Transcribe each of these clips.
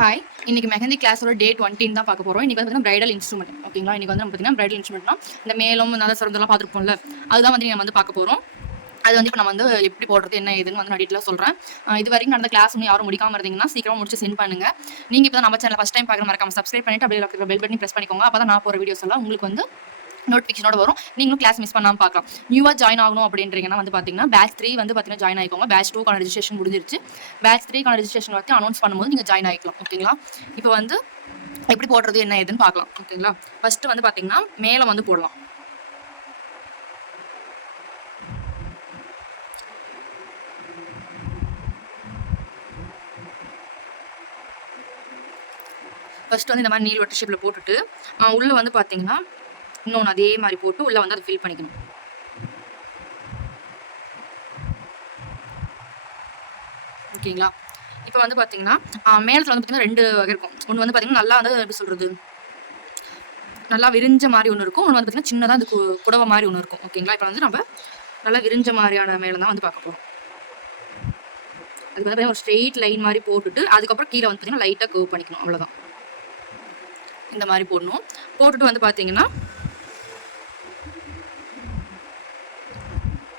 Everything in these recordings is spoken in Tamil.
ஹாய், இன்னைக்கு மெஹந்தி கிளாஸோட டே 20 தான் பார்க்க போகிறோம். இன்னைக்கு வந்து பிரைடல் இன்ஸ்ட்ருமெண்ட் ஓகேங்களா. இன்னைக்கு வந்து நம்ம பார்த்தீங்கன்னா பிரைடல் இன்ஸ்ட்ருமெண்ட்னா இந்த மேலும் நல்ல சிறந்தெல்லாம் பார்த்துருப்போம்ல, அதுதான் வந்து நம்ம வந்து பார்க்க போகிறோம். அது வந்து இப்போ நம்ம வந்து எப்படி போடுறது என்ன ஏதுன்னு வந்து நான் டீட்டெயிலாக சொல்கிறேன். இது வரைக்கும் நடந்த கிளாஸ் இன்னும் யாரும் முடிக்காமல் இருந்தீங்கன்னா சீக்கிரமாக முடிச்சு சென்ட் பண்ணுங்க. நீங்கள் இப்போ தான் நம்ம சேனல் ஃபஸ்ட் டைம் பார்க்குற மறக்காம சப்ஸ்கிரைப் பண்ணிட்டு அப்படியே இருக்கிற பெல் பட்டன் ப்ரெஸ் பண்ணிக்கோங்க. அப்போ தான் நான் போகிற வீடியோஸ் எல்லாம் உங்களுக்கு வந்து நோட்டிஃபிகேஷனோட வரும். நீங்களும் கிளாஸ் மிஸ் பண்ணாமல் பார்க்கலாம். நியூவாக ஜாயின் ஆகணும் அப்படின்றீங்கன்னா வந்து பார்த்தீங்கன்னா பேட்ச் 3 வந்து பார்த்தீங்கன்னா ஜாயின் ஆகிக்கோங்க. பேட்ச் 2க்கான ரெஜிஸ்ட்ரேஷன் முடிஞ்சிருச்சு. பேட்ச் 3க்கான ரெஜிஸ்ட்ரேஷன் வரைக்கும் அனௌன்ஸ் பண்ணும்போது நீங்கள் ஜாயின் ஆகிக்கலாம் ஓகேங்களா. இப்போ வந்து எப்படி போடுறது என்ன ஏதுன்னு பார்க்கலாம் ஓகேங்களா. ஃபர்ஸ்ட் வந்து பார்த்தீங்கன்னா மேலே வந்து போடலாம். ஃபர்ஸ்ட் வந்து இந்த மாதிரி நீல் வட்ட ஷேப்பில் போட்டுட்டு உள்ளே வந்து பார்த்தீங்கன்னா இன்னொன்று அதே மாதிரி போட்டு உள்ளே வந்து அதை ஃபில் பண்ணிக்கணும் ஓகேங்களா. இப்போ வந்து பார்த்தீங்கன்னா மேலத்தில் வந்து பார்த்தீங்கன்னா 2 வகை இருக்கும். ஒன்று வந்து பார்த்தீங்கன்னா நல்லா வந்து எப்படி சொல்கிறது, நல்லா விரிஞ்ச மாதிரி ஒன்று இருக்கும். ஒன்று வந்து பார்த்தீங்கன்னா சின்னதாக அந்த புடவை மாதிரி ஒன்று இருக்கும் ஓகேங்களா. இப்போ வந்து நம்ம நல்லா விரிஞ்ச மாதிரியான மேலே தான் வந்து பார்க்க போகிறோம். அதுக்கு வந்து பார்த்தீங்கன்னா ஒரு ஸ்ட்ரெயிட் லைன் மாதிரி போட்டுட்டு அதுக்கப்புறம் கீழே வந்து பார்த்தீங்கன்னா லைட்டாக கர்வ் பண்ணிக்கணும், அவ்வளோதான். இந்த மாதிரி போடணும். போட்டுட்டு வந்து பார்த்தீங்கன்னா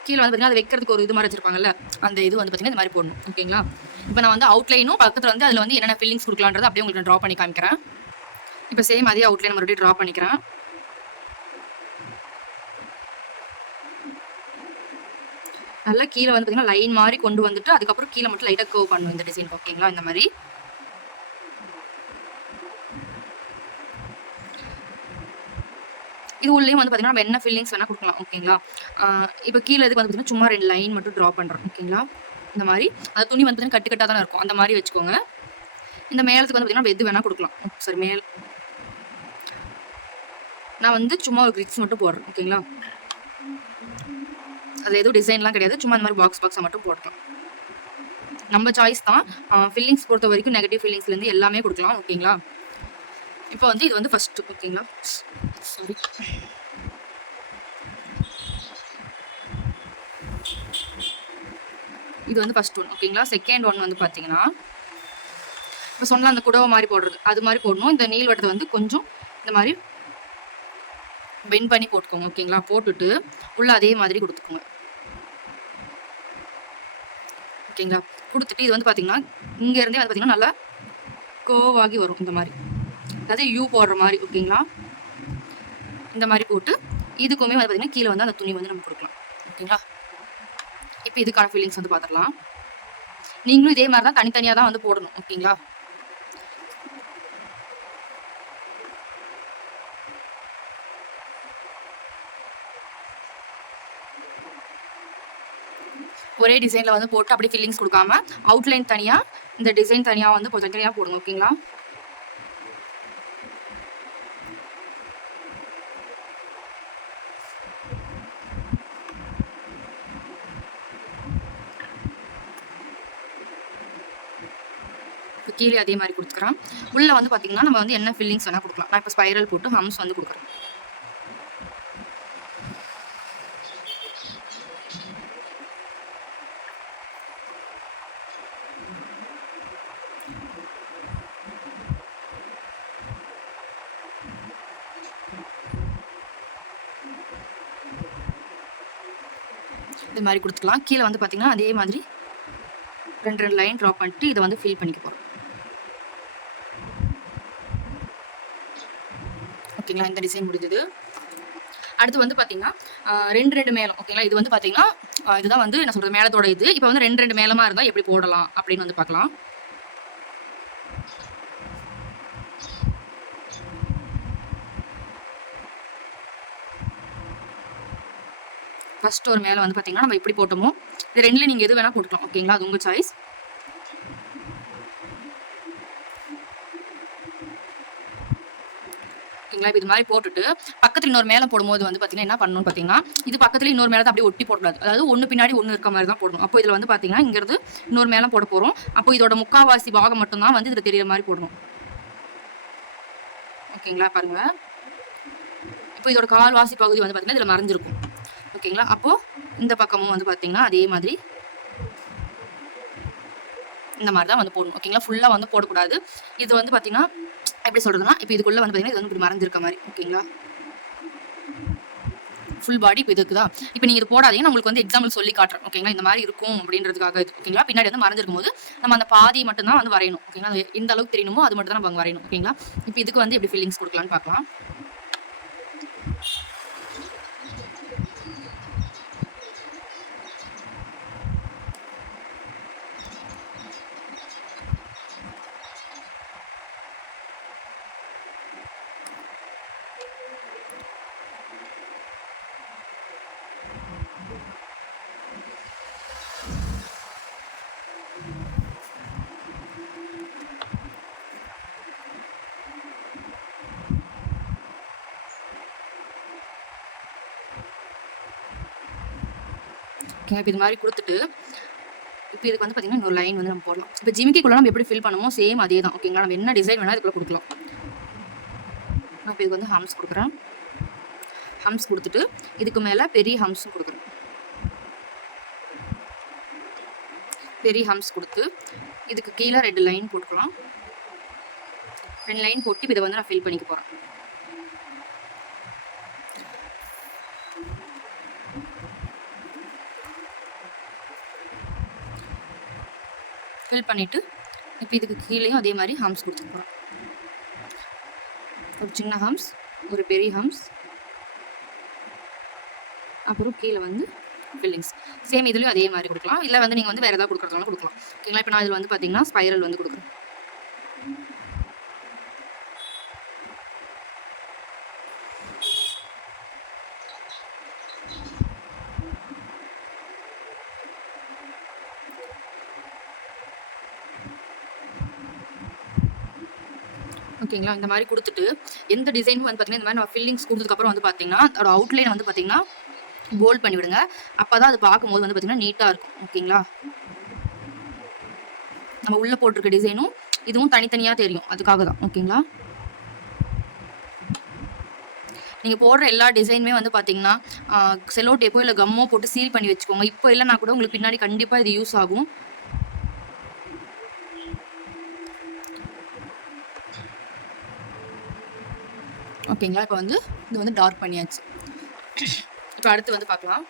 கீழே வந்து பார்த்தீங்கன்னா அதை வைக்கிறதுக்கு ஒரு இது மாதிரி வச்சிருப்பாங்கல்ல, அந்த இது வந்து பார்த்தீங்கன்னா இந்த மாதிரி போடணும் ஓகேங்களா. இப்போ நான் வந்து அவுட்லைனும் பக்கத்தில் வந்து அதில் வந்து என்னென்ன ஃபில்லிங்ஸ் கொடுக்கலான்றது அப்படியே உங்களுக்கு ட்ரா பண்ணி காமிக்கிறேன். இப்போ சேம் அதே அவுட்லைன் மறுபடியும் ட்ரா பண்ணிக்கிறேன். நல்லா கீழே வந்து பார்த்தீங்கன்னா லைன் மாதிரி கொண்டு வந்துட்டு அதுக்கப்புறம் கீழே மட்டும் லைட்டாக கர்வ் பண்ணணும் இந்த டிசைன் ஓகேங்களா. இந்த மாதிரி இது உள்ளேயும் வந்து பார்த்தீங்கன்னா நம்ம என்ன ஃபில்லிங்ஸ் வேணால் கொடுக்கலாம் ஓகேங்களா. இப்போ கீழே இதுக்கு வந்து பார்த்தீங்கன்னா சும்மா 2 லைன் மட்டும் ட்ரா பண்ணுறோம் ஓகேங்களா. இந்த மாதிரி அந்த துணி வந்து பார்த்தீங்கன்னா கட்டு கட்டாக தானே இருக்கும், அந்த மாதிரி வச்சுக்கோங்க. இந்த மேலத்துக்கு வந்து பார்த்தீங்கன்னா எது வேணால் கொடுக்கலாம். சரி, நான் வந்து சும்மா ஒரு கிரிக்ஸ் மட்டும் போடுறேன் ஓகேங்களா. அதில் எதுவும் டிசைன்லாம் கிடையாது, சும்மா இந்த மாதிரி பாக்ஸை மட்டும் போடலாம். நம்ம சாய்ஸ் தான். ஃபில்லிங்ஸ் பொறுத்த வரைக்கும் நெகட்டிவ் ஃபில்லிங்ஸ்லேருந்து எல்லாமே கொடுக்கலாம் ஓகேங்களா. இப்போ வந்து இது வந்து ஃபஸ்ட்டு ஓகேங்களா. சாரி, இது வந்து ஃபர்ஸ்ட் ஒன் ஓகேங்களா. செகண்ட் ஒன் வந்து பார்த்தீங்கன்னா இப்போ சொன்னால் அந்த குடவை மாதிரி போடுறது அது மாதிரி போடணும். இந்த நீள் வட்டத்தை வந்து கொஞ்சம் இந்த மாதிரி பெண்ட் பண்ணி போட்டுக்கோங்க ஓகேங்களா. போட்டுட்டு உள்ள அதே மாதிரி கொடுத்துக்கோங்க ஓகேங்களா. கொடுத்துட்டு இது வந்து பார்த்தீங்கன்னா இங்கேருந்தே வந்து பார்த்தீங்கன்னா நல்லா கோவாகி வரும் இந்த மாதிரி, அதாவது யூ போடுற மாதிரி ஓகேங்களா. இந்த மாதிரி போட்டு இதுக்குமே வந்து பார்த்தீங்கன்னா கீழே வந்து அந்த துணி வந்து நம்ம கொடுக்கலாம் ஓகேங்களா. இப்போ இதுக்கான ஃபீலிங்ஸ் வந்து பார்த்துடலாம். நீங்களும் இதே மாதிரி தான் தனித்தனியாக தான் வந்து போடணும் ஓகேங்களா. ஒரே டிசைனில் வந்து போட்டு அப்படியே ஃபீலிங்ஸ் கொடுக்காம அவுட்லைன் தனியாக இந்த டிசைன் தனியாக வந்து கொஞ்சம் தனியாக போடுங்க ஓகேங்களா. இப்போ கீழே அதே மாதிரி கொடுத்துக்கிறேன். உள்ளே வந்து பார்த்தீங்கன்னா நம்ம வந்து என்ன ஃபில்லிங்ஸ் வேணால் கொடுக்கலாம். நான் இப்போ ஸ்பைரல் போட்டு ஹம்ஸ் வந்து கொடுக்குறேன். இது மாதிரி கொடுத்துக்கலாம். கீழே வந்து பார்த்தீங்கன்னா அதே மாதிரி 2 லைன் ட்ரா பண்ணிட்டு இதை வந்து ஃபில் பண்ணிக்க போகிறோம் ஓகேங்களா. இந்த டிசைன் முடிஞ்சது. அடுத்து வந்து பார்த்தீங்கன்னா 2 மேலம் ஓகேங்களா. இது வந்து பார்த்தீங்கன்னா இதுதான் வந்து என்ன சொல்கிறது மேலத்தோட இது. இப்போ வந்து 2 மேலமாக இருந்தால் எப்படி போடலாம் அப்படின்னு வந்து பார்க்கலாம். ஃபர்ஸ்ட் ஒரு மேலே வந்து பார்த்தீங்கன்னா நம்ம எப்படி போட்டோமோ இது 2ல நீங்கள் எது வேணால் போட்டுக்கலாம் ஓகேங்களா, அது உங்கள் சாய்ஸ். ஓகேங்களா. இப்போ இது மாதிரி போட்டுட்டு பக்கத்தில் இன்னொரு மேலே போடும்போது வந்து பார்த்தீங்கன்னா என்ன பண்ணணும்னு பார்த்தீங்கன்னா இது பக்கத்தில் இன்னொரு மேலே தான் அப்படியே ஒட்டி போடக்கூடாது, அதாவது ஒன்று பின்னாடி ஒன்று இருக்க மாதிரி தான் போடணும். அப்போ இதில் வந்து பார்த்தீங்கன்னா இங்கிறது இன்னொரு மேலே போட போகிறோம். அப்போ இதோட முக்கால்வாசி பாகம் மட்டும்தான் வந்து இதில் தெரியிற மாதிரி போடணும் ஓகேங்களா. பாருங்கள், இப்போ இதோட கால்வாசி பகுதி வந்து பார்த்தீங்கன்னா இதில் மறைஞ்சிருக்கும் ஓகேங்களா. அப்போது இந்த பக்கமும் வந்து பார்த்தீங்கன்னா அதே மாதிரி இந்த மாதிரி தான் வந்து போடணும் ஓகேங்களா. ஃபுல்லாக வந்து போடக்கூடாது. இது வந்து பார்த்தீங்கன்னா எப்படி சொல்கிறதுனா, இப்போ இதுக்குள்ளே வந்து பார்த்தீங்கன்னா இது வந்து இப்படி மறைஞ்சிருக்க மாதிரி ஓகேங்களா. ஃபுல் பாடி இப்போ இதுக்கு தான். இப்போ நீங்கள் இது போடாதீங்க, நான் உங்களுக்கு வந்து எக்ஸாம்பிள் சொல்லி காட்டுறேன் ஓகேங்களா. இந்த மாதிரி இருக்கும் அப்படின்றதுக்காக இது ஓகேங்களா. பின்னாடி வந்து மறைஞ்சிருக்கும் போது நம்ம அந்த பாதி மட்டும் தான் வந்து வரையணும் ஓகேங்களா. அது எந்த அளவுக்கு தெரியணுமோ அது மட்டும் தான் நம்ம வரையணும் ஓகேங்களா. இப்போ இதுக்கு வந்து எப்படி ஃபில்லிங்ஸ் கொடுக்கலான்னு பார்க்கலாம். இப்போ இது மாதிரி கொடுத்துட்டு இப்போ இதுக்கு வந்து பார்த்தீங்கன்னா இன்னொரு லைன் வந்து நம்ம போடலாம். இப்போ ஜிமிக்கிக்குள்ள நம்ம எப்படி ஃபில் பண்ணுமோ சேம் அதே தான் ஓகேங்களா. நம்ம என்ன டிசைன் வேணால் இதுக்குள்ள கொடுக்கலாம். நான் இப்போ இதுக்கு வந்து ஹம்ஸ் கொடுக்குறேன். ஹம்ஸ் கொடுத்துட்டு இதுக்கு மேலே பெரிய ஹம்ஸும் கொடுக்குறேன். பெரிய ஹம்ஸ் கொடுத்து இதுக்கு கீழே 2 லைன் போட்டுக்கலாம். 2 லைன் போட்டு இதை வந்து நான் ஃபில் பண்ணிக்க போகிறேன். ஃபில் பண்ணிவிட்டு இப்போ இதுக்கு கீழேயும் அதே மாதிரி ஹம்ஸ் கொடுத்துக்க போகிறோம். ஒரு சின்ன ஹம்ஸ், ஒரு பெரிய ஹம்ஸ், அப்புறம் கீழே வந்து ஃபில்லிங்ஸ். சேம் இதுலேயும் அதே மாதிரி கொடுக்கலாம். இல்லை வந்து நீங்கள் வந்து வேறு ஏதாவது கொடுக்குறதுனால கொடுக்கலாம் ஓகேங்களா. இப்போ நான் இதில் வந்து பார்த்தீங்கன்னா ஸ்பைரல் வந்து கொடுக்குறேன். ஓகேங்களா. இந்த மாதிரி கொடுத்துட்டு எந்த டிசைனும் வந்து பார்த்தீங்கன்னா இந்த மாதிரி நம்ம ஃபில்லிங்ஸ் கொடுத்ததுக்கப்புறம் வந்து பார்த்தீங்கன்னா அதோட அவுட்லைன் வந்து பார்த்தீங்கன்னா போல்ட் பண்ணி விடுங்க. அப்போ தான் அது பார்க்கும்போது வந்து பார்த்தீங்கன்னா நீட்டாக இருக்கும் ஓகேங்களா. நம்ம உள்ளே போட்டிருக்க டிசைனும் இதுவும் தனித்தனியாக தெரியும், அதுக்காக தான் ஓகேங்களா. நீங்கள் போடுற எல்லா டிசைனுமே வந்து பார்த்தீங்கன்னா செலோ டேப்போ இல்லை கம்மோ போட்டு சீல் பண்ணி வச்சுக்கோங்க. இப்போ இல்லைனா கூட உங்களுக்கு பின்னாடி கண்டிப்பாக இது யூஸ் ஆகும். ஓகேங்களா. இப்போ வந்து இது வந்து டார்க் பண்ணியாச்சு. இப்போ அடுத்து வந்து பார்க்கலாம்.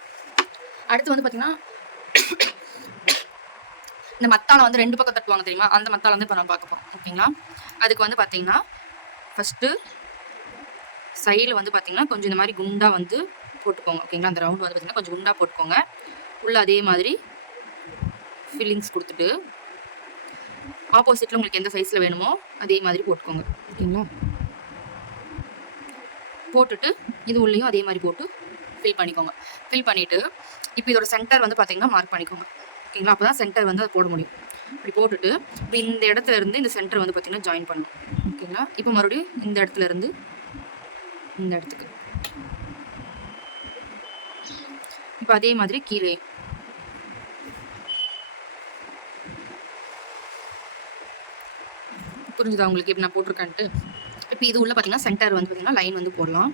அடுத்து வந்து பார்த்தீங்கன்னா இந்த மத்தாளை வந்து 2 பக்கம் தட்டுவாங்க தெரியுமா, அந்த மத்தாளை வந்து இப்போ நம்ம பார்க்க போகிறோம் ஓகேங்களா. அதுக்கு வந்து பார்த்தீங்கன்னா ஃபஸ்ட்டு சைடில் வந்து பார்த்தீங்கன்னா கொஞ்சம் இந்த மாதிரி குண்டாக வந்து போட்டுக்கோங்க ஓகேங்களா. அந்த ரவுண்டு வந்து பார்த்தீங்கன்னா கொஞ்சம் குண்டாக போட்டுக்கோங்க. உள்ளே அதே மாதிரி ஃபில்லிங்ஸ் கொடுத்துட்டு ஆப்போசிட்டில் உங்களுக்கு எந்த சைஸில் வேணுமோ அதே மாதிரி போட்டுக்கோங்க ஓகேங்களா. போட்டுட்டு இது உள்ளேயும் அதே மாதிரி போட்டு ஃபில் பண்ணிக்கோங்க. ஃபில் பண்ணிவிட்டு இப்போ இதோட சென்டர் வந்து பார்த்தீங்கன்னா மார்க் பண்ணிக்கோங்க ஓகேங்களா. அப்போ தான் சென்டர் வந்து அதை போட முடியும். இப்படி போட்டுட்டு இப்போ இந்த இடத்துல இருந்து இந்த சென்டர் வந்து பார்த்தீங்கன்னா ஜாயின் பண்ணணும் ஓகேங்களா. இப்போ மறுபடியும் இந்த இடத்துல இருந்து இந்த இடத்துக்கு, இப்போ அதே மாதிரி கீழே புரிஞ்சுதா உங்களுக்கு எப்படி நான் போட்டிருக்கேன்ட்டு. இப்போ இது உள்ள பார்த்தீங்கன்னா சென்டர் வந்து பார்த்தீங்கன்னா லைன் வந்து போடலாம்.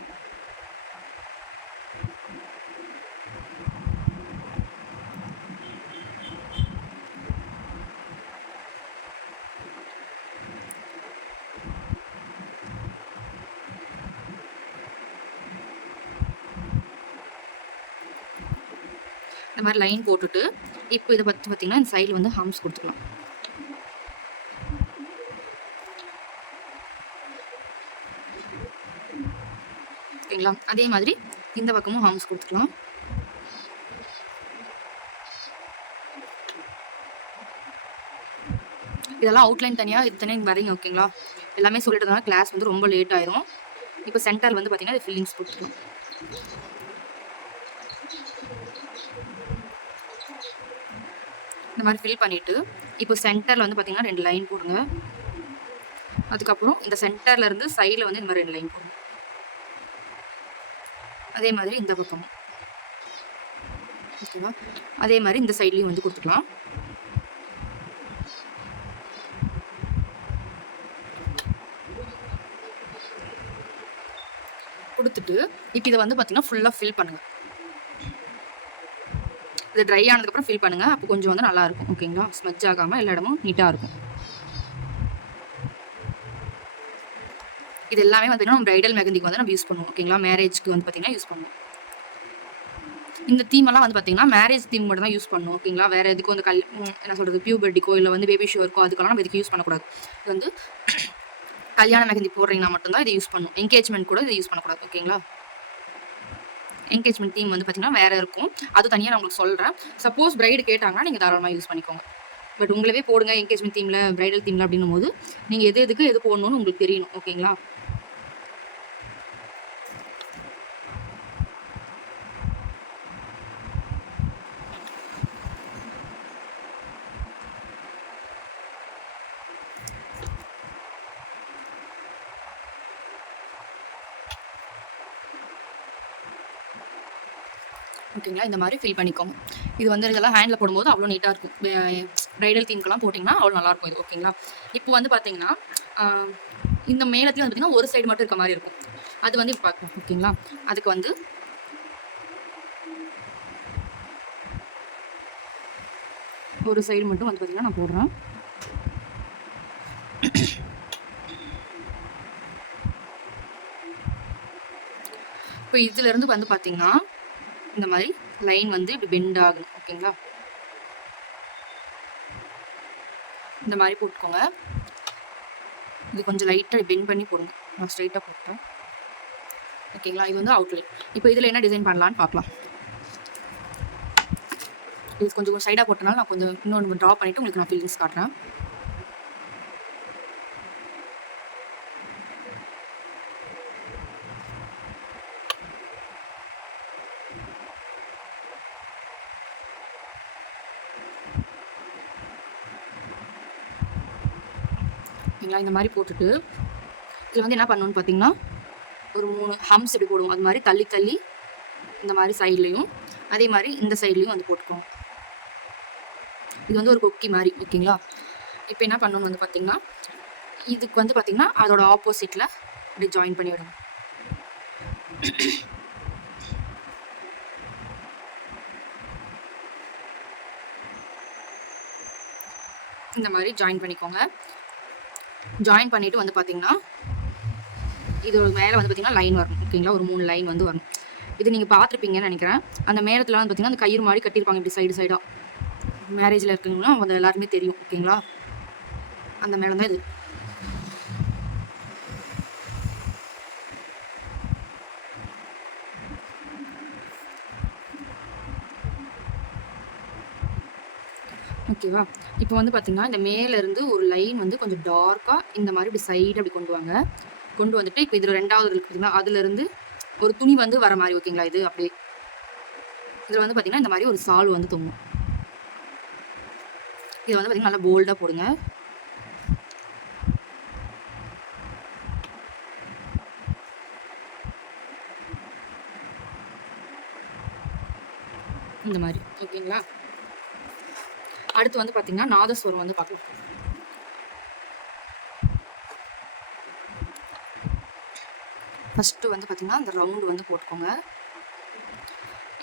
இந்த மாதிரி லைன் போட்டுட்டு இப்போ இதை பற்றி பார்த்தீங்கன்னா இந்த சைடில் வந்து ஹம்ஸ் கொடுத்துக்கலாம். ஓகேங்களா. அதே மாதிரி இந்த பக்கமும் ஹம்ஸ் கொடுத்துக்கலாம். இதெல்லாம் அவுட்லைன் தனியாக இது தனியாக வரீங்க ஓகேங்களா. எல்லாமே சொல்லிட்டதுனால கிளாஸ் வந்து ரொம்ப லேட் ஆயிரும். இப்போ சென்டர் வந்து பார்த்தீங்கன்னா ஃபில்லிங்ஸ் கொடுத்துக்கலாம். இந்த மாதிரி ஃபில் பண்ணிவிட்டு இப்போ சென்டரில் வந்து பார்த்தீங்கன்னா 2 லைன் போடுங்க. அதுக்கப்புறம் இந்த சென்டர்லேருந்து சைடில் வந்து இந்த மாதிரி 2 லைன் போடுங்க. அதே மாதிரி இந்த பக்கமும் ஓகேவா. அதே மாதிரி இந்த சைட்லேயும் வந்து கொடுத்துக்கலாம். கொடுத்துட்டு இப்போ இதை வந்து பார்த்தீங்கன்னா ஃபுல்லாக ஃபில் பண்ணுங்கள். இது ட்ரை ஆனதுக்கப்புறம் ஃபில் பண்ணுங்கள். அப்போ கொஞ்சம் வந்து நல்லாயிருக்கும். ஓகேங்களா? ஸ்மஜ் ஆகாமல் எல்லா இடமும் நீட்டாக இருக்கும். இது எல்லாமே வந்து நம்ம பிரைடல் மெஹந்திக்கு வந்து நம்ம யூஸ் பண்ணுவோம். ஓகேங்களா? மேரேஜ்க்கு வந்து பார்த்தீங்கன்னா யூஸ் பண்ணுவோம். இந்த தீமெல்லாம் வந்து பார்த்தீங்கன்னா மேரேஜ் தீம் மட்டும் தான் யூஸ் பண்ணுவோம். ஓகேங்களா? வேறு எதுக்கும் வந்து என்ன சொல்கிறது, பியூபர்ட்டிக்கோ இல்லை வந்து பேபி ஷோருக்கோ அதுக்கெல்லாம் நம்ம இதுக்கு யூஸ் பண்ணக்கூடாது. இது வந்து கல்யாண மெஹந்தி போடுறீங்கன்னா மட்டும்தான் இதை யூஸ் பண்ணும். என்கேஜ்மெண்ட் கூட இதை யூஸ் பண்ணக்கூடாது. ஓகேங்களா? என்கேஜ்மெண்ட் தீம் வந்து பார்த்தீங்கன்னா வேறு இருக்கும். அது தனியாக நான் உங்களுக்கு சொல்கிறேன். சப்போஸ் பிரைடு கேட்டாங்கன்னா நீங்கள் தாராளமாக யூஸ் பண்ணிக்கோங்க. பட் உங்களவே போடுங்க என்கேஜ்மெண்ட் தீமில், பிரைடல் தீமில் அப்படின்னும் போது நீங்கள் எது போடணும்னு உங்களுக்கு தெரியணும். ஓகேங்களா? ஓகேங்களா? இந்த மாதிரி ஃபில் பண்ணிக்கோங்க. இது வந்து இதெல்லாம் ஹேண்டில் போடும்போது அவ்வளோ நீட்டாக இருக்கும். பிரைடல் தீம்க்கெல்லாம் போட்டிங்கன்னா அவ்வளோ நல்லாயிருக்கும் இது. ஓகேங்களா? இப்போ வந்து பார்த்தீங்கன்னா இந்த மேலத்துலேயும் வந்து பார்த்தீங்கன்னா ஒரு சைடு மட்டும் இருக்க மாதிரி இருக்கும். அது வந்து இப்போ பார்க்கணும். ஓகேங்களா? அதுக்கு வந்து ஒரு சைடு மட்டும் வந்து பார்த்தீங்கன்னா நான் போடுறேன். இப்போ இதுலேருந்து வந்து பார்த்தீங்கன்னா இந்த மாதிரி லைன் வந்து இப்படி பெண்ட் ஆகணும். ஓகேங்களா? இந்த மாதிரி போட்டுக்கோங்க. இது கொஞ்சம் லைட்டாக பெண்ட் பண்ணி போடுங்க. நான் ஸ்ட்ரைட்டாக போட்டேன். ஓகேங்களா? இது வந்து அவுட்லைன். இப்போ இதில் என்ன டிசைன் பண்ணலான்னு பார்க்கலாம். இது கொஞ்சம் சைடாக போட்டனால நான் கொஞ்சம் இன்னொன்று ட்ரா பண்ணிவிட்டு உங்களுக்கு நான் ஃபீலிங்ஸ் காட்டுறேன். ஓகேங்களா? இந்த மாதிரி போட்டுட்டு இதில் வந்து என்ன பண்ணணும்னு பார்த்தீங்கன்னா ஒரு 3 ஹம்ஸ் இப்படி போடுவோம். அது மாதிரி தள்ளி தள்ளி இந்த மாதிரி சைட்லேயும் அதே மாதிரி இந்த சைட்லேயும் வந்து போட்டுக்கோங்க. இது வந்து ஒரு கொக்கி மாதிரி. ஓகேங்களா? இப்போ என்ன பண்ணணும்னு வந்து பார்த்தீங்கன்னா இதுக்கு வந்து பார்த்தீங்கன்னா அதோட ஆப்போசிட்டில் இப்படி ஜாயின் பண்ணி விடுங்க. இந்த மாதிரி ஜாயின் பண்ணிக்கோங்க. ஜாயின் பண்ணிவிட்டு வந்து பார்த்தீங்கன்னா இதோட மேலே வந்து பார்த்தீங்கன்னா லைன் வரணும். ஓகேங்களா? ஒரு 3 லைன் வந்து வரணும். இது நீங்கள் பார்த்துருப்பீங்கன்னு நினைக்கிறேன். அந்த மேலத்தில் வந்து பார்த்தீங்கன்னா அந்த கயிறு மாதிரி கட்டியிருப்பாங்க இப்படி சைடு சைடாக. மேரேஜில் இருக்குங்கன்னா அது எல்லாருமே தெரியும். ஓகேங்களா? அந்த மேலே தான் இது. ஓகேவா? இப்போ வந்து பார்த்தீங்கன்னா இந்த மேலேருந்து ஒரு லைன் வந்து கொஞ்சம் டார்க்காக இந்த மாதிரி இப்படி சைடு அப்படி கொண்டு வாங்க. கொண்டு வந்துட்டு இப்போ இதில் 2வது இருக்குது பார்த்தீங்கன்னா அதுலேருந்து ஒரு துணி வந்து வர மாதிரி. ஓகேங்களா? இது அப்படியே இதில் வந்து பார்த்தீங்கன்னா இந்த மாதிரி ஒரு சால் வந்து தொங்கும். இதை வந்து பார்த்தீங்கன்னா நல்லா போல்டாக போடுங்க. இந்த மாதிரி. ஓகேங்களா? அடுத்து வந்து பார்த்தீங்கன்னா நாதஸ்வரம் வந்து பார்க்கலாம். ஃபஸ்ட்டு வந்து பார்த்தீங்கன்னா அந்த ரவுண்டு வந்து போட்டுக்கோங்க.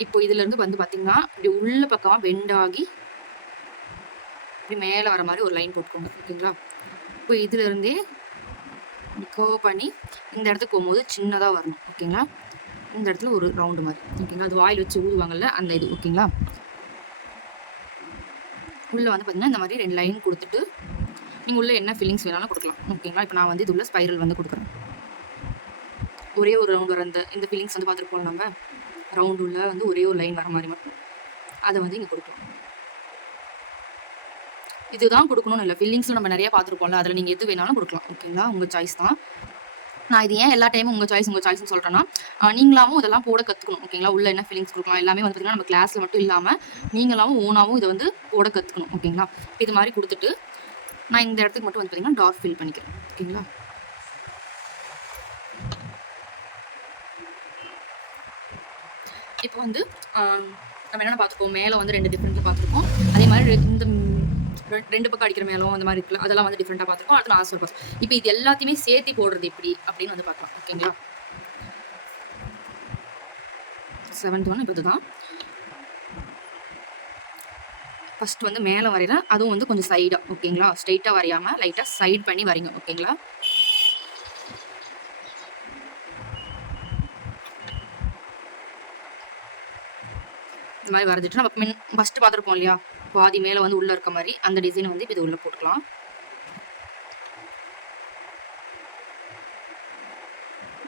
இப்போ இதுலேருந்து வந்து பார்த்தீங்கன்னா இப்படி உள்ள பக்கமாக பெண்ட் ஆகி இப்படி மேலே வர மாதிரி ஒரு லைன் போட்டுக்கோங்க. ஓகேங்களா? இப்போ இதுலேருந்தே கர்வ் பண்ணி இந்த இடத்துக்கு போகும்போது சின்னதாக வரணும். ஓகேங்களா? இந்த இடத்துல ஒரு ரவுண்டு மாதிரி. ஓகேங்களா? அது வாயில் வச்சு ஊதுவாங்கல்ல அந்த இது. ஓகேங்களா? உள்ளே வந்து பார்த்தீங்கன்னா இந்த மாதிரி 2 லைன் கொடுத்துட்டு நீங்கள் உள்ளே என்ன ஃபீலிங்ஸ் வேணாலும் கொடுக்கலாம். ஓகேங்களா? இப்போ நான் வந்து இது உள்ள ஸ்பைரல் வந்து கொடுக்குறேன். ஒரே ஒரு ரவுண்ட் வர இந்த ஃபீலிங்ஸ் வந்து பார்த்துருப்போம் நம்ம. ரவுண்ட் உள்ள வந்து ஒரே ஒரு லைன் வர மாதிரி மட்டும் அதை வந்து இங்கே கொடுக்கலாம். இதுதான் கொடுக்கணும்னு இல்லை. ஃபீலிங்ஸில் நம்ம நிறைய பார்த்துருப்போம்ல. அதில் நீங்கள் எது வேணாலும் கொடுக்கலாம். ஓகேங்களா? உங்கள் சாய்ஸ் தான். நான் இது ஏன் எல்லா டைமும் உங்கள் சாய்ஸ்னு சொல்கிறேன்னா நீங்களாவும் இதெல்லாம் போட கற்றுக்கணும். ஓகேங்களா? உள்ள என்ன ஃபீலிங்ஸ் கொடுக்கலாம் எல்லாமே வந்து பார்த்திங்கன்னா நம்ம கிளாஸில் மட்டும் இல்லாமல் நீங்களாவும் ஓனாகவும் இதை வந்து போட கற்றுக்கணும். ஓகேங்களா? இது மாதிரி கொடுத்துட்டு நான் இந்த இடத்துக்கு மட்டும் வந்து பார்த்திங்கன்னா டார்க் ஃபில் பண்ணிக்கிறேன். ஓகேங்களா? இப்போ வந்து நம்ம என்னென்ன பார்த்துருக்கோம், மேலே வந்து 2 டிஃப்ரெண்ட்டில் பார்த்துருக்கோம். அதே மாதிரி இந்த 2 பக்கம் அடிக்கிற மேலும் அந்த மாதிரி இருக்குல்ல அதெல்லாம் வந்து டிஃப்ரெண்ட்டாக பார்த்துருக்கோம். அடுத்து நான் பார்த்து இப்போ இது எல்லாத்தையுமே சேர்த்து போடுறது எப்படி அப்படின்னு வந்து பார்க்கலாம். ஓகேங்களா? 7th ஒன் இப்போ இதுதான். ஃபர்ஸ்ட் வந்து மேலே வரைகிறேன், அதுவும் வந்து கொஞ்சம் சைடாக, ஓகேங்களா? ஸ்ட்ரைட்டாக வரையாமல் லைட்டாக சைட் பண்ணி வரைங்க, ஓகேங்களா? இந்த மாதிரி வரைஞ்சிட்டு நம்ம ஃபஸ்ட்டு பார்த்துருப்போம் இல்லையா, பாதி மேலே வந்து உள்ளே இருக்க மாதிரி அந்த டிசைனை வந்து இப்போ இது உள்ளே போட்டுக்கலாம்.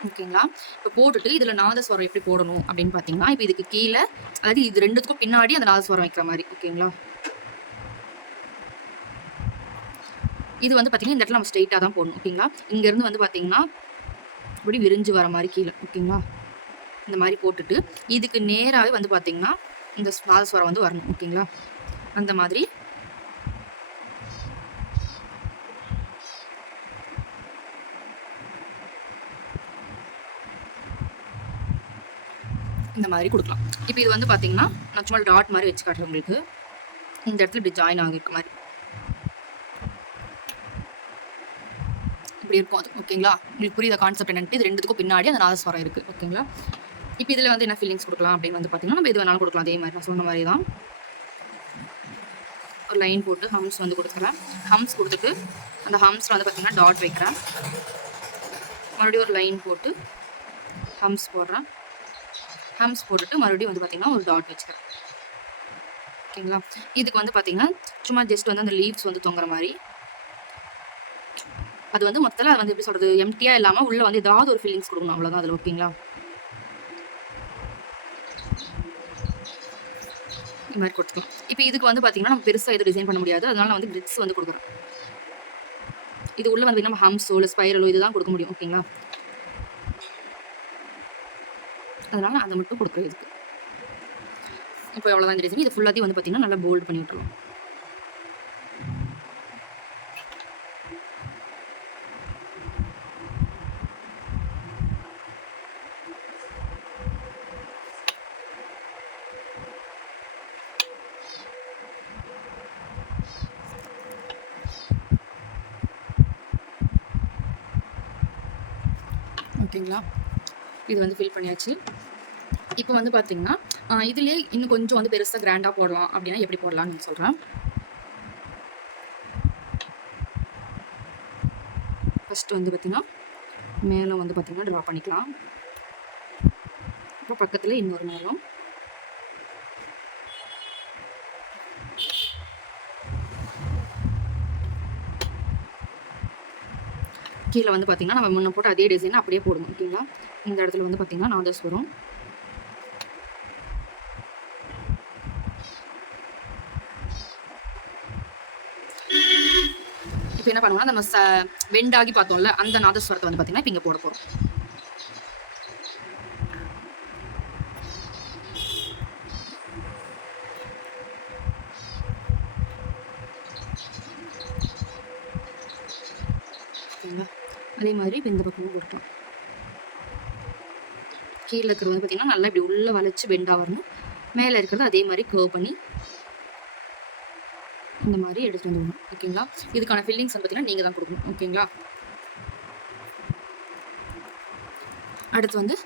ஓகேங்களா? இப்போ போட்டுட்டு இதில் நாதஸ்வரம் எப்படி போடணும் அப்படின்னு பார்த்தீங்கன்னா, இப்போ இதுக்கு கீழே, அதாவது இது ரெண்டுத்துக்கும் பின்னாடி அந்த நாதஸ்வரம் வைக்கிற மாதிரி, ஓகேங்களா? இது வந்து பார்த்தீங்கன்னா இந்த இடத்துல நம்ம ஸ்ட்ரெயிட்டாக தான் போடணும், ஓகேங்களா? இங்கேருந்து வந்து பார்த்தீங்கன்னா இப்படி விரிஞ்சு வர மாதிரி கீழே, ஓகேங்களா? இந்த மாதிரி போட்டுட்டு இதுக்கு நேராகவே வந்து பார்த்தீங்கன்னா இந்த நாதஸ்வரம் வந்து வரணும், ஓகேங்களா? அந்த மாதிரி இந்த மாதிரி கொடுக்கலாம். இப்போ இது வந்து பார்த்தீங்கன்னா நான் சும்மா டாட் மாதிரி வச்சு காட்டுறேன் உங்களுக்கு. இந்த இடத்துல இப்படி ஜாயின் ஆகிருக்க மாதிரி இப்படி இருக்கும் அது, ஓகேங்களா? உங்களுக்கு புரியுத கான்செப்ட் என்னன்ட்டு. இது ரெண்டுத்துக்கும் பின்னாடி அந்த நாதஸ்வரம் இருக்குது, ஓகேங்களா? இப்போ இதில் வந்து என்ன ஃபீலிங்ஸ் கொடுக்கலாம் அப்படின்னு வந்து பார்த்தீங்கன்னா நம்ம எது வேணாலும் கொடுக்கலாம். அதே மாதிரி நான் சொன்ன மாதிரி தான் ஒரு லைன் போட்டு ஹம்ஸ் வந்து கொடுத்துக்கிறேன். ஹம்ஸ் கொடுத்துட்டு அந்த ஹம்ஸில் வந்து பார்த்தீங்கன்னா டாட் வைக்கிறேன். மறுபடியும் ஒரு லைன் போட்டு ஹம்ஸ் போடுறேன். ஹம்ஸ் போட்டுட்டு மறுபடியும் வந்து பார்த்தீங்கன்னா ஒரு டாட் வச்சுக்கிறேன், ஓகேங்களா? இதுக்கு வந்து பார்த்தீங்கன்னா சும்மா ஜஸ்ட் வந்து அந்த லீவ்ஸ் வந்து தொங்குற மாதிரி, அது வந்து மொத்தத்தில் அது வந்து எப்படி சொல்கிறது, எம்டியாக இல்லாமல் உள்ளே வந்து ஏதாவது ஒரு ஃபீலிங்ஸ் கொடுக்கணும், அவ்வளோதான் அதில், ஓகேங்களா? இந்த மாதிரி கொடுத்துக்கலாம். இப்போ இதுக்கு வந்து பார்த்தீங்கன்னா நம்ம பெருசாக எதுவும் டிசைன் பண்ண முடியாது, அதனால நான் வந்து கிரிட்ஸ் வந்து கொடுக்குறேன். இது உள்ளே வந்து நம்ம ஹம்ஸோ இல்லை ஸ்பைரலோ இதுதான் கொடுக்க முடியும், ஓகேங்களா? அதனால அதை மட்டும் கொடுக்குறேன் இதுக்கு. இப்போ எவ்வளோதான் இந்த டிசைன். இது ஃபுல்லாத்தையும் வந்து பார்த்தீங்கன்னா நல்லா போல்டு பண்ணி விட்டுருவோம். ஓகேங்களா? இது வந்து ஃபில் பண்ணியாச்சு. இப்போ வந்து பார்த்தீங்கன்னா இதுலேயே இன்னும் கொஞ்சம் வந்து பெருசாக கிராண்டாக போடலாம் அப்படின்னா எப்படி போடலாம்னு சொல்கிறேன். ஃபஸ்ட்டு வந்து பார்த்திங்கன்னா மேலே வந்து பார்த்திங்கன்னா ட்ரா பண்ணிக்கலாம். இப்போ பக்கத்தில் இன்னொரு மேலும் கீழே வந்து பார்த்திங்கன்னா நம்ம முன்ன போட்டு அதே டிசைனை அப்படியே போடணும், ஓகேங்களா? இந்த இடத்துல வந்து பார்த்திங்கன்னா நாதஸ்வரம், இப்போ என்ன பண்ணுவோம்னா நம்ம வெண்டாகி பார்த்தோம்ல அந்த நாதஸ்வரத்தை வந்து பார்த்தீங்கன்னா இப்போ இங்கே போட போகிறோம். ஓகேங்களா? அதே மாதிரி இப்போ இந்த பக்கமும் கொடுக்கலாம். கீழே இருக்கிறது வந்து பார்த்தீங்கன்னா நல்லா இப்படி உள்ளே வளைச்சி பெண்டாக வரணும். மேலே இருக்கிறது அதே மாதிரி கர்வ் பண்ணி இந்த மாதிரி எடுத்துகிட்டு வந்துடணும், ஓகேங்களா? இதுக்கான ஃபில்லிங்ஸ் வந்து பார்த்தீங்கன்னா நீங்கள் தான் கொடுக்கணும், ஓகேங்களா? அடுத்து வந்து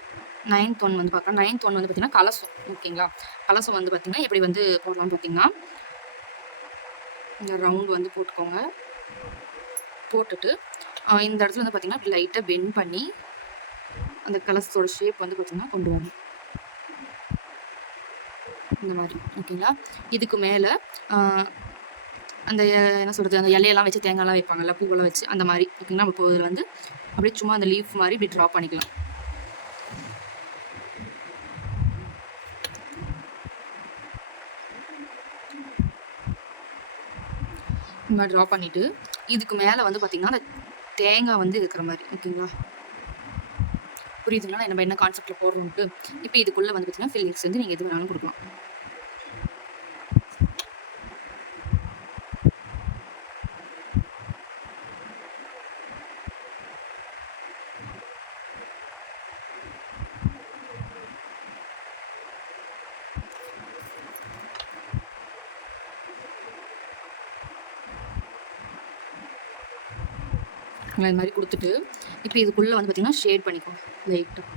9th ஒன் வந்து பார்க்கலாம். 9th ஒன் வந்து பார்த்தீங்கன்னா கலசம், ஓகேங்களா? கலசம் வந்து பார்த்தீங்கன்னா எப்படி வந்து போடலாம்னு பார்த்தீங்கன்னா இந்த ரவுண்ட் வந்து போட்டுக்கோங்க. போட்டுட்டு இந்த இடத்துல வந்து பார்த்தீங்கன்னா இப்படி லைட்டாக பெண்ட் பண்ணி அந்த கலசத்தோட ஷேப் வந்து பார்த்தீங்கன்னா கொண்டு வரணும், இந்த மாதிரி, ஓகேங்களா? இதுக்கு மேலே அந்த என்ன சொல்கிறது, அந்த இலையெல்லாம் வச்சு தேங்காய்லாம் வைப்பாங்கல்ல, பூவெல்லாம் வச்சு அந்த மாதிரி, ஓகேங்களா? நம்ம இப்போ இதில் வந்து அப்படியே சும்மா அந்த லீஃப் மாதிரி இப்படி ட்ரா பண்ணிக்கலாம். இந்த மாதிரி ட்ரா பண்ணிவிட்டு இதுக்கு மேலே வந்து பார்த்திங்கன்னா அந்த தேங்காய் வந்து இருக்கிற மாதிரி, ஓகேங்களா? புரியுதுங்களா நம்ம என்ன கான்செப்டில் போடுறோம்ட்டு? இப்போ இதுக்குள்ளே வந்து பார்த்திங்கன்னா ஃபில்லிங்ஸ் வந்து நீங்கள் எது வேணாலும் கொடுக்கலாம். இது மாதிரி கொடுத்துட்டு இப்போ இதுக்குள்ளே வந்து பார்த்திங்கன்னா ஷேட் பண்ணிக்கோங்க லைட்டாக.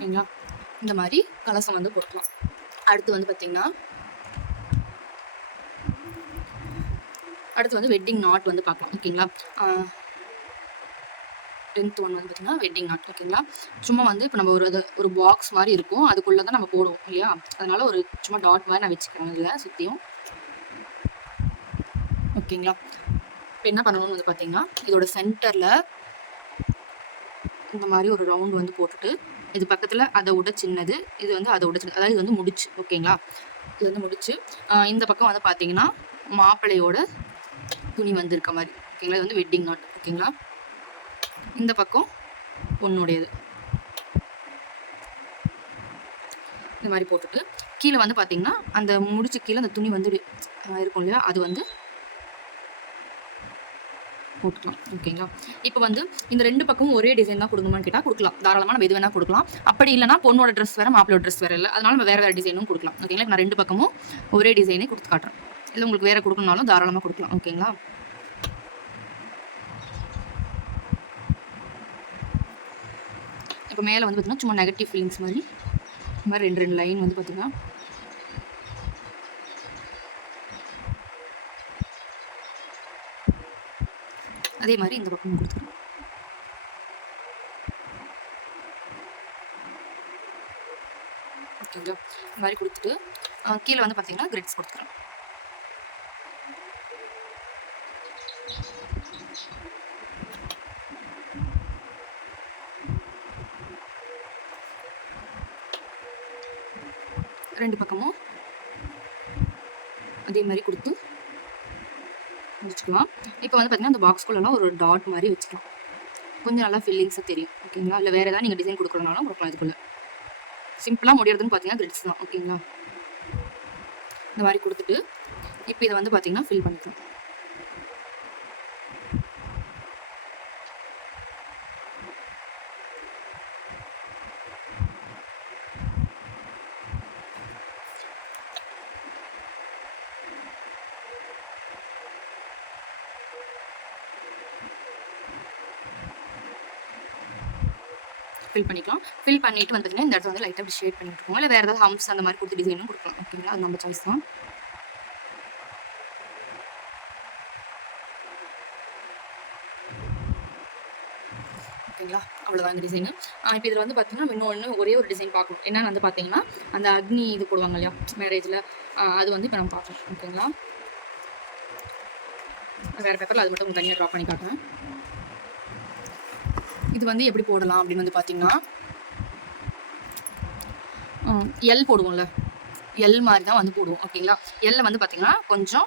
ஓகேங்களா. இந்த மாதிரி கலசம் வந்து போட்டுக்கலாம். அடுத்து வந்து பார்த்தீங்கன்னா அடுத்து வந்து வெட்டிங் நாட் வந்து பார்க்கலாம். ஓகேங்களா. 10th ஒன் வந்து பார்த்தீங்கன்னா வெட்டிங் நாட். ஓகேங்களா. சும்மா வந்து இப்போ நம்ம ஒரு பாக்ஸ் மாதிரி இருக்கும், அதுக்குள்ளே தான் நம்ம போடுவோம் இல்லையா. அதனால ஒரு சும்மா டாட் மாதிரி நான் வச்சுக்கிறேன் இதில் சுற்றியும். ஓகேங்களா. இப்போ என்ன பண்ணணும்னு வந்து பார்த்தீங்கன்னா இதோட சென்டரில் இந்த மாதிரி ஒரு ரவுண்ட் வந்து போட்டுட்டு, இது பக்கத்தில் அதை விட சின்னது, இது வந்து அதை விட சின்னது, அதாவது இது வந்து முடிச்சு. ஓகேங்களா. இது வந்து முடிச்சு இந்த பக்கம் வந்து பார்த்தீங்கன்னா மாப்பிள்ளையோட துணி வந்து இருக்க மாதிரி. ஓகேங்களா. இது வந்து வெட்டிங் நாட். ஓகேங்களா. இந்த பக்கம் பொண்ணுடையது. இந்த மாதிரி போட்டுட்டு கீழே வந்து பார்த்தீங்கன்னா அந்த முடிச்சு கீழே அந்த துணி வந்து இருக்கும் இல்லையா, அது வந்து போட்டுக்கலாம். ஓகேங்களா. இப்போ வந்து இந்த 2 பக்கமும் ஒரே டிசைன் தான் கொடுக்கணுமான்னு கேட்டால் கொடுக்கலாம். தாராளமாக நம்ம எது வேணால் கொடுக்கலாம். அப்படி இல்லைனா பொண்ணோட ட்ரெஸ் வேறு மாப்பிளோட ட்ரெஸ் வேறு இல்லை, அதனால நம்ம வேறு டிசைனும் கொடுக்கலாம். ஓகேங்களா. நான் 2 பக்கமும் ஒரே டிசைனே கொடுத்து காட்டுறேன். இல்லை உங்களுக்கு வேறு கொடுக்கணுனாலும் தாராளமாக கொடுக்கலாம். ஓகேங்களா. இப்போ மேலே வந்து பார்த்தீங்கன்னா சும்மா நெகட்டிவ் ஃபீலிங்ஸ் மாதிரி இந்த மாதிரி 2 லைன் வந்து பார்த்தீங்கன்னா அதே மாதிரி இந்த பக்கம் கொடுத்துருக்கோம். ஓகேங்களா. இந்த மாதிரி கொடுத்துட்டு கீழே வந்து பார்த்தீங்கன்னா கிரிட்ஸ் கொடுத்துருக்கோம். ரெண்டு பக்கமும் அதே மாதிரி கொடுத்து முடிச்சுக்கலாம். இப்போ வந்து பார்த்தீங்கன்னா அந்த பாக்ஸ்குள்ளெல்லாம் ஒரு டாட் மாதிரி வச்சுக்கலாம். கொஞ்சம் நல்லா ஃபில்லிங்ஸாக தெரியும். ஓகேங்களா. இல்லை வேறு ஏதாவது நீங்கள் டிசைன் கொடுக்குறதுனாலும் கொடுக்கலாம். இதுக்குள்ளே சிம்பிளாக முடியறதுன்னு பார்த்தீங்கன்னா கிரிட்ஸ் தான். ஓகேங்களா. இந்த மாதிரி கொடுத்துட்டு இப்போ இதை வந்து பார்த்தீங்கன்னா ஃபில் பண்ணிக்கலாம். ஃபில் பண்ணிக்கலாம். ஃபில் பண்ணிவிட்டு வந்து பார்த்தீங்கன்னா இந்த இடத்துல வந்து லைட்டாக அப்படி ஷேட் பண்ணி விட்டுருக்கோம். இல்லை வேறு ஏதாவது ஹம்ஸ் அந்த மாதிரி கொடுத்து டிசைனும் கொடுக்கலாம். ஓகேங்களா. அது நம்ம சாய்ஸ் தான். ஓகேங்களா. அவ்வளோதான் இந்த டிசைனு. இப்போ இதில் வந்து பார்த்தீங்கன்னா இன்னொன்று ஒரே ஒரு டிசைன் பார்க்கணும். என்னென்னு வந்து பார்த்தீங்கன்னா அந்த அக்னி இது போடுவாங்க இல்லையா மேரேஜில், அது வந்து இப்போ நம்ம பார்க்கலாம். ஓகேங்களா. வேறு பேப்பரில் அது மட்டும் தனியாக ட்ரா பண்ணி காட்டுறேன். இது வந்து எப்படி போடலாம் அப்படின்னு வந்து பார்த்தீங்கன்னா எல் போடுவோம்ல, எல் மாதிரி தான் வந்து போடுவோம். ஓகேங்களா. எல்ல வந்து பார்த்தீங்கன்னா கொஞ்சம்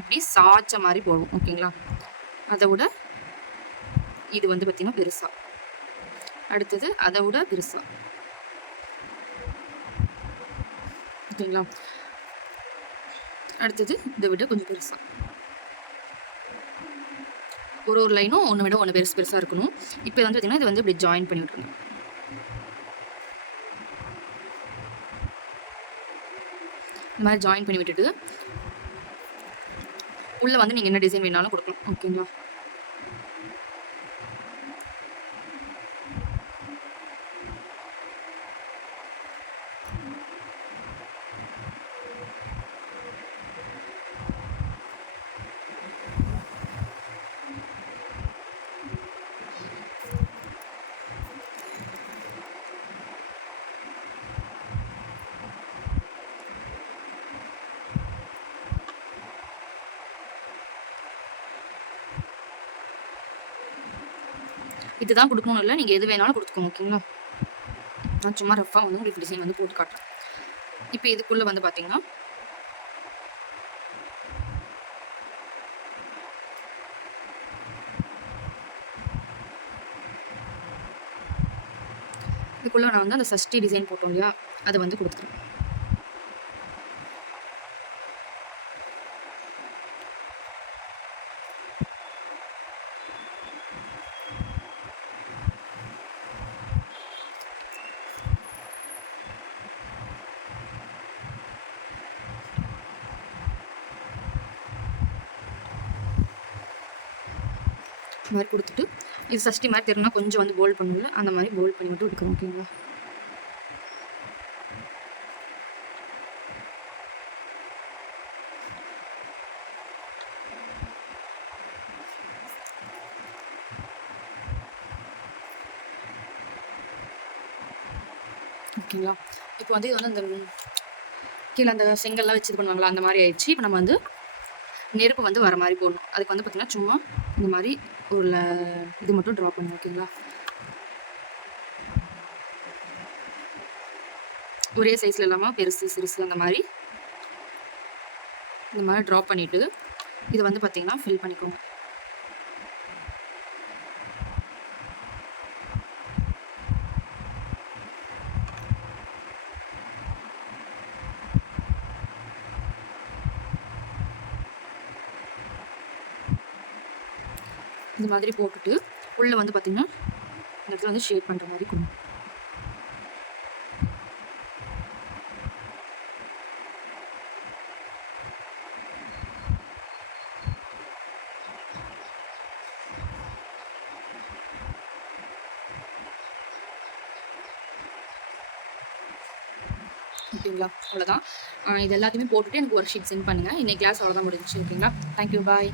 இப்படி சாய்ச்ச மாதிரி போடுவோம். ஓகேங்களா. அதை விட இது வந்து பார்த்தீங்கன்னா பெருசா, அடுத்தது அதை விட பெருசா. ஓகேங்களா. அடுத்தது இதை விட கொஞ்சம் பெருசா. ஒரு லைனும் ஒன்று விட ஒன்று பெருசாக இருக்கணும். இப்போ வந்து பார்த்தீங்கன்னா இது வந்து இப்படி ஜாயின் பண்ணி விட்டுருங்க. இந்த மாதிரி ஜாயின் பண்ணி விட்டுட்டு உள்ளே வந்து நீங்கள் என்ன டிசைன் வேணாலும் கொடுக்கலாம். ஓகேங்களா. இதுதான் கொடுக்கணும் இல்லை, நீங்கள் எது வேணாலும் கொடுத்துக்கோங்க. ஓகேங்களா. நான் சும்மா ரஃபாக வந்து உங்களுக்கு டிசைன் வந்து போட்டு காட்டுறேன். இப்போ இதுக்குள்ளே வந்து பார்த்தீங்கன்னா இதுக்குள்ளே நான் வந்து அந்த சஷ்டி டிசைன் போட்டோம் இல்லையா, அதை வந்து கொடுத்துருவேன். இந்த மாதிரி கொடுத்துட்டு இது சஷ்டி மாதிரி தெரியும்னா கொஞ்சம் வந்து போல்ட் பண்ணல, அந்த மாதிரி போல்ட் பண்ணி மட்டும் எடுக்கிறோம். ஓகேங்களா. ஓகேங்களா. இப்போ வந்து இது வந்து அந்த கீழே அந்த செங்கல்லாம் வச்சு இது பண்ணுவாங்களா அந்த மாதிரி ஆயிடுச்சு. இப்போ நம்ம வந்து நெருப்பு வந்து வர மாதிரி போடணும். அதுக்கு வந்து பார்த்தீங்கன்னா சும்மா இந்த மாதிரி ஒரு இது மட்டும் ட்ரா பண்ணுவோம். ஓகேங்களா. ஒரே சைஸில் இல்லாமல் பெருசு சிறுசு அந்த மாதிரி இந்த மாதிரி ட்ரா பண்ணிவிட்டு இது வந்து பார்த்தீங்கன்னா ஃபில் பண்ணிக்கோங்க. இந்த மாதிரி போட்டுட்டு உள்ளே வந்து பார்த்தீங்கன்னா இந்த இடத்துல வந்து ஷேட் பண்ணுற மாதிரி கொடுங்க. ஓகேங்களா. அவ்வளோதான். இது எல்லாத்தையுமே போட்டுட்டு எனக்கு ஒரு ஷீட் சென்ட் பண்ணுங்கள். இன்னைக்கு கிளாஸ் அவ்வளோதான் முடிஞ்சிச்சு. ஓகேங்களா. தேங்க்யூ. பாய்.